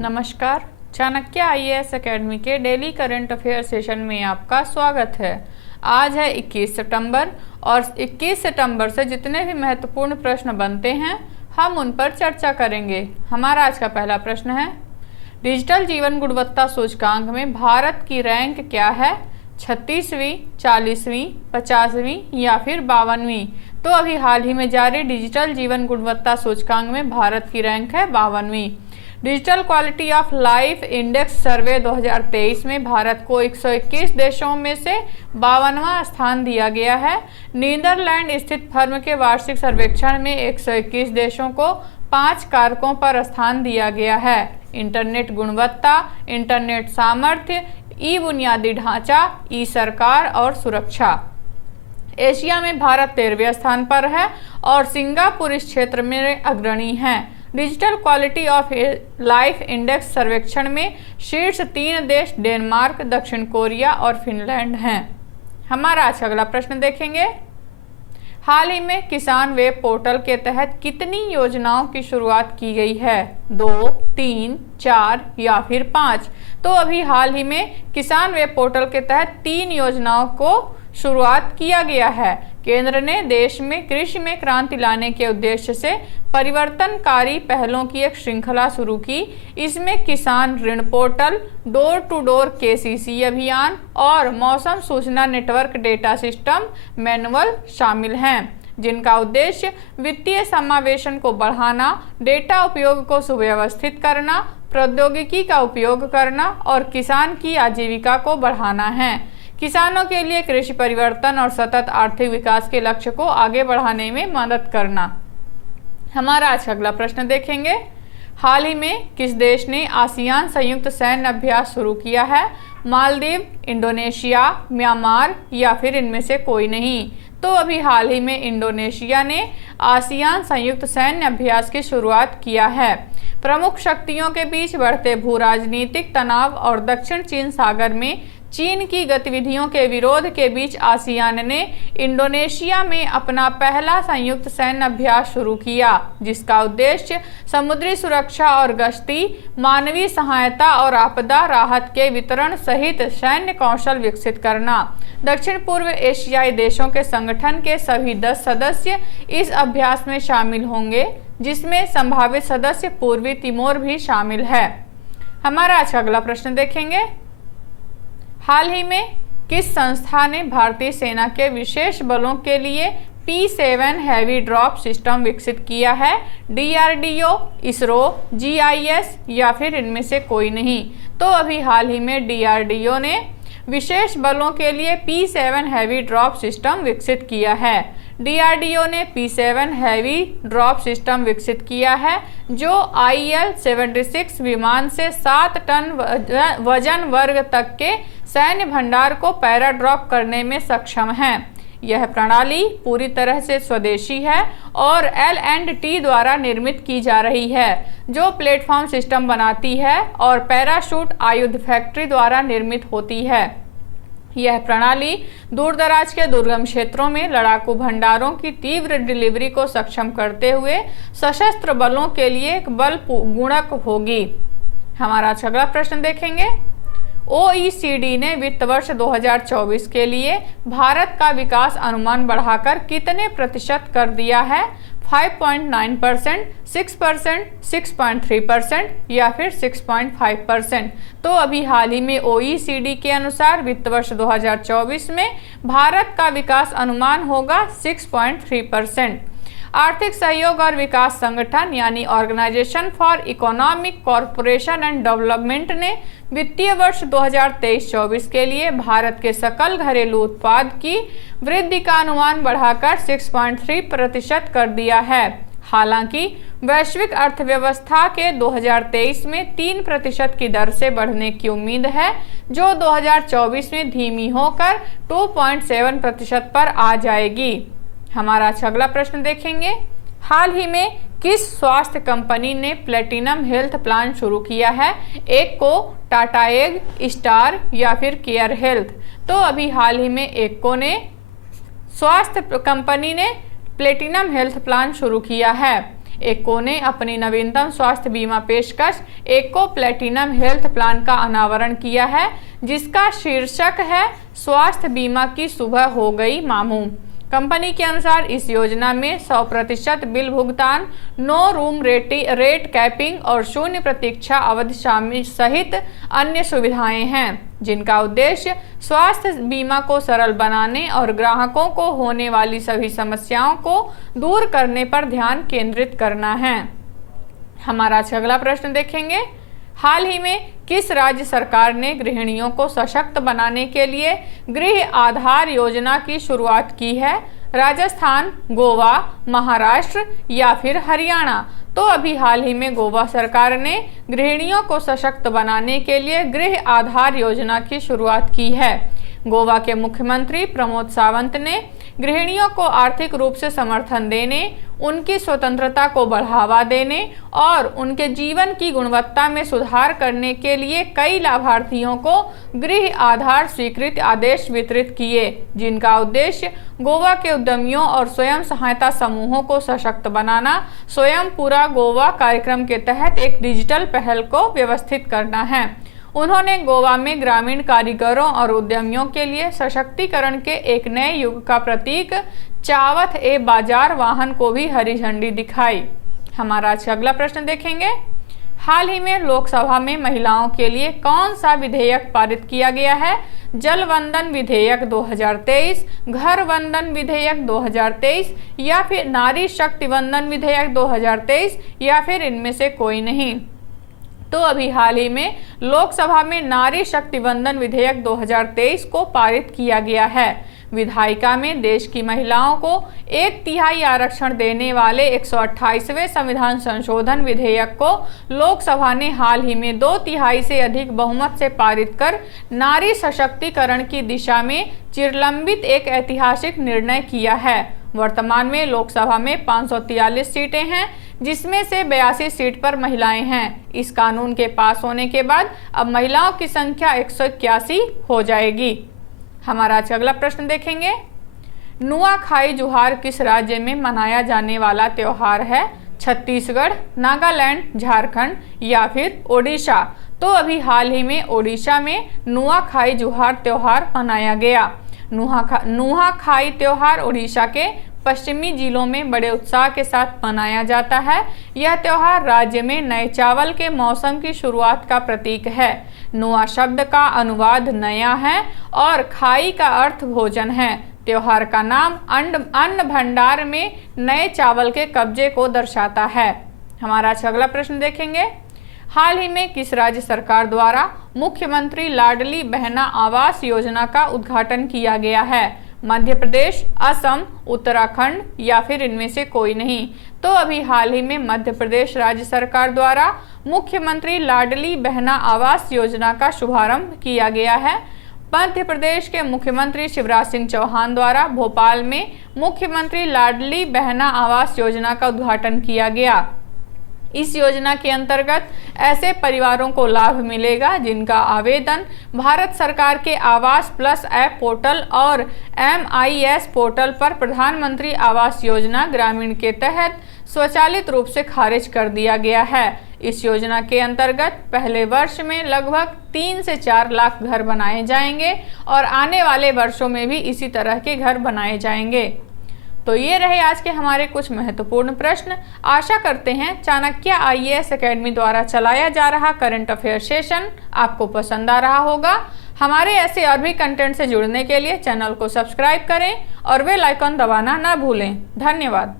नमस्कार। Chanakya IAS academy के daily current affair session में आपका स्वागत है। आज है 21 सितंबर और 21 सितंबर से जितने भी महत्वपूर्ण प्रश्न बनते हैं हम उन पर चर्चा करेंगे। हमारा आज का पहला प्रश्न है, डिजिटल जीवन गुणवत्ता सूचकांक में भारत की रैंक क्या है? 36वीं, 40वीं, 50वीं या फिर 52वीं? तो अभी हाल ही में जारी डिजिटल जीवन गुणवत्ता सूचकांक में भारत की रैंक है 52वीं। Digital quality of life index survey 2023 में भारत को 121 देशों में से 52वां स्थान दिया गया है। नीदरलैंड स्थित फर्म के वार्षिक सर्वेक्षण में 121 देशों को 5 कारकों पर स्थान दिया गया है। इंटरनेट गुणवत्ता, इंटरनेट सामर्थ्य, ई बुनियादी ढांचा, ई सरकार और सुरक्षा। एशिया में भारत 13वें स्थान पर है और सिंगापुर इस क्षेत्र में अग्रणी है। Digital quality of life index सर्वेक्षण में शीर्ष 3 देश डेनमार्क, दक्षिण कोरिया और फिनलैंड हैं। हमारा आज अगला प्रश्न देखेंगे, हाल ही में किसान वेब पोर्टल के तहत कितनी योजनाओं की शुरुआत की गई है? 2, 3, 4 या फिर 5? तो अभी हाल ही में किसान वेब पोर्टल के तहत 3 योजनाओं को शुरुआत किया गया है। केंद्र ने देश में कृषि में क्रांति लाने के उद्देश्य से परिवर्तनकारी पहलों की एक श्रृंखला शुरू की। इसमें किसान ऋण portal, door to door KCC अभियान और मौसम सूचना नेटवर्क डेटा सिस्टम मैनुअल शामिल हैं, जिनका उद्देश्य वित्तीय समावेशन को बढ़ाना, डेटा उपयोग को सुव्यवस्थित करना, प्रौद्योगिकी का उपयोग करना और किसान की आजीविका को बढ़ाना है। किसानों के लिए कृषि परिवर्तन और सतत आर्थिक विकास के लक्ष्य को आगे बढ़ाने में मदद करना। हमारा आज अगला प्रश्न देखेंगे, हाल ही में किस देश ने आसियान संयुक्त सैन्य अभ्यास शुरू किया है? मालदीव, इंडोनेशिया, म्यांमार या फिर इनमें से कोई नहीं? तो अभी हाल ही में इंडोनेशिया ने आसियान संयुक्त सैन्य अभ्यास की शुरुआत किया है। प्रमुख शक्तियों के बीच बढ़ते भू राजनीतिक तनाव और दक्षिण चीन सागर में चीन की गतिविधियों के विरोध के बीच आसियान ने इंडोनेशिया में अपना पहला संयुक्त सैन्य अभ्यास शुरू किया, जिसका उद्देश्य समुद्री सुरक्षा और गश्ती, मानवीय सहायता और आपदा राहत के वितरण सहित सैन्य कौशल विकसित करना। दक्षिण पूर्व एशियाई देशों के संगठन के सभी 10 सदस्य इस अभ्यास में शामिल होंगे, जिसमें संभावित सदस्य पूर्वी तिमोर भी शामिल है। हमारा आज अगला प्रश्न देखेंगे, हाल ही में किस संस्था ने भारतीय सेना के विशेष बलों के लिए P7 हैवी ड्रॉप सिस्टम विकसित किया है? DRDO, इसरो, GIS या फिर इनमें से कोई नहीं? तो अभी हाल ही में DRDO ने विशेष बलों के लिए P7 हैवी ड्रॉप सिस्टम विकसित किया है। DRDO ने P7 हैवी ड्रॉप सिस्टम विकसित किया है, जो IL-76 विमान से 7 टन वजन वर्ग तक के सैन्य भंडार को पैरा ड्रॉप करने में सक्षम है। यह प्रणाली पूरी तरह से स्वदेशी है और L&T द्वारा निर्मित की जा रही है, जो प्लेटफॉर्म सिस्टम बनाती है और पैराशूट आयुध फैक्ट्री द्वारा निर्मित होती है। यह प्रणाली दूरदराज के दुर्गम क्षेत्रों में लड़ाकू भंडारों की तीव्र डिलीवरी को सक्षम करते हुए सशस्त्र बलों के लिए एक बल गुणक होगी। हमारा अगला प्रश्न देखेंगे, OECD ने वित्त वर्ष 2024 के लिए भारत का विकास अनुमान बढ़ाकर कितने प्रतिशत कर दिया है? 5.9%, 6%, 6.3% या फिर 6.5%? तो अभी हाल ही में OECD के अनुसार वित्त वर्ष 2024 में भारत का विकास अनुमान होगा 6.3%। आर्थिक सहयोग और विकास संगठन यानी organisation for economic corporation and development ने वित्तीय वर्ष 2023-24 के लिए भारत के सकल घरेलू उत्पाद की वृद्धि का अनुमान बढ़ाकर 6.3% कर दिया है। हालांकि वैश्विक अर्थव्यवस्था के 2023 में 3% की दर से बढ़ने की उम्मीद है, जो 2024 में धीमी होकर 2.7% पर आ जाएगी। हमारा अगला प्रश्न देखेंगे, हाल ही में किस स्वास्थ्य कंपनी ने प्लेटिनम हेल्थ प्लान शुरू किया है? एक को टाटा एग, स्टार या फिर केयर हेल्थ? तो अभी हाल ही में एक्को ने स्वास्थ्य कंपनी ने प्लेटिनम हेल्थ प्लान शुरू किया है। एक्को ने अपनी नवीनतम स्वास्थ्य बीमा पेशकश एक्को प्लेटिनम हेल्थ प्लान का अनावरण किया है, जिसका शीर्षक है स्वास्थ्य बीमा की सुबह हो गई मामूम। कंपनी के अनुसार इस योजना में 100% बिल भुगतान, नो रूम रेट कैपिंग और 0 प्रतीक्षा अवधि शामिल सहित अन्य सुविधाएं हैं, जिनका उद्देश्य स्वास्थ्य बीमा को सरल बनाने और ग्राहकों को होने वाली सभी समस्याओं को दूर करने पर ध्यान केंद्रित करना है। हमारा अगला प्रश्न देखेंगे। हाल ही में किस राज्य सरकार ने गृहिणियों को सशक्त बनाने के लिए गृह आधार योजना की शुरुआत की है? राजस्थान, गोवा, महाराष्ट्र या फिर हरियाणा? तो अभी हाल ही में गोवा सरकार ने गृहिणियों को सशक्त बनाने के लिए गृह आधार योजना की शुरुआत की है। गोवा के मुख्यमंत्री प्रमोद सावंत ने गृहिणियों को आर्थिक रूप से समर्थन देने, उनकी स्वतंत्रता को बढ़ावा देने और उनके जीवन की गुणवत्ता में सुधार करने के लिए कई लाभार्थियों को गृह आधार स्वीकृत आदेश वितरित किए, जिनका उद्देश्य गोवा के उद्यमियों और स्वयं सहायता समूहों को सशक्त बनाना स्वयं पूरा गोवा कार्यक्रम के तहत एक डिजिटल पहल को व्यवस्थित करना है। उन्होंने गोवा में ग्रामीण कारीगरों और उद्यमियों के लिए सशक्तिकरण के एक नए युग का प्रतीक चावथ ए बाजार वाहन को भी हरी झंडी दिखाई। हमारा अगला प्रश्न देखेंगे। हाल ही में लोकसभा में महिलाओं के लिए कौन सा विधेयक पारित किया गया है? जल वंदन विधेयक 2023, घर वंदन विधेयक 2023 या फिर नारी शक्ति वंदन विधेयक 2023 या फिर इनमें से कोई नहीं? तो अभी हाल ही में लोकसभा में नारी शक्ति वंदन विधेयक 2023 को पारित किया गया है। विधायिका में देश की महिलाओं को 1/3 आरक्षण देने वाले 128वें संविधान संशोधन विधेयक को लोकसभा ने हाल ही में 2/3 से अधिक बहुमत से पारित कर नारी सशक्तिकरण की दिशा में चिरलंबित एक ऐतिहासिक निर्णय किया है। वर्तमान में लोकसभा में 543 सीटें हैं, जिसमें से 82 सीट पर महिलाएं हैं। इस कानून के पास होने के बाद अब महिलाओं की संख्या 181 हो जाएगी। हमारा अगला प्रश्न देखेंगे। नुआखाई जुहार किस राज्य में मनाया जाने वाला त्योहार है? छत्तीसगढ़, नागालैंड, झारखंड या फिर ओडिशा? तो अभी हाल ही में ओडिशा में नुआखाई जुहार त्योहार मनाया गया। नुआखाई त्योहार ओडिशा के पश्चिमी जिलों में बड़े उत्साह के साथ मनाया जाता है। यह त्योहार राज्य में नए चावल के मौसम की शुरुआत का प्रतीक है। नुआ शब्द का अनुवाद नया है और खाई का अर्थ भोजन है। त्योहार का नाम अन्न भंडार में नए चावल के कब्जे को दर्शाता है। हमारा अगला प्रश्न देखेंगे। हाल ही में किस राज्य सरकार द्वारा मुख्यमंत्री लाडली बहना आवास योजना का उद्घाटन किया गया है? मध्य प्रदेश, असम, उत्तराखंड या फिर इनमें से कोई नहीं? तो अभी हाल ही में मध्य प्रदेश राज्य सरकार द्वारा मुख्यमंत्री लाडली बहना आवास योजना का शुभारंभ किया गया है। मध्य प्रदेश के मुख्यमंत्री शिवराज सिंह चौहान द्वारा भोपाल में मुख्यमंत्री लाडली बहना आवास योजना का उद्घाटन किया गया। इस योजना के अंतर्गत ऐसे परिवारों को लाभ मिलेगा जिनका आवेदन भारत सरकार के आवास प्लस ऐप पोर्टल और MIS पोर्टल पर प्रधानमंत्री आवास योजना ग्रामीण के तहत स्वचालित रूप से खारिज कर दिया गया है। इस योजना के अंतर्गत पहले वर्ष में लगभग 3 से 4 लाख घर बनाए जाएंगे और आने वाले वर्षों में भी इसी तरह के घर बनाए जाएंगे। तो ये रहे आज के हमारे कुछ महत्वपूर्ण प्रश्न। आशा करते हैं चाणक्य IAS एकेडमी द्वारा चलाया जा रहा करंट अफेयर सेशन आपको पसंद आ रहा होगा। हमारे ऐसे और भी कंटेंट से जुड़ने के लिए चैनल को सब्सक्राइब करें और बेल आइकन दबाना ना भूलें। धन्यवाद।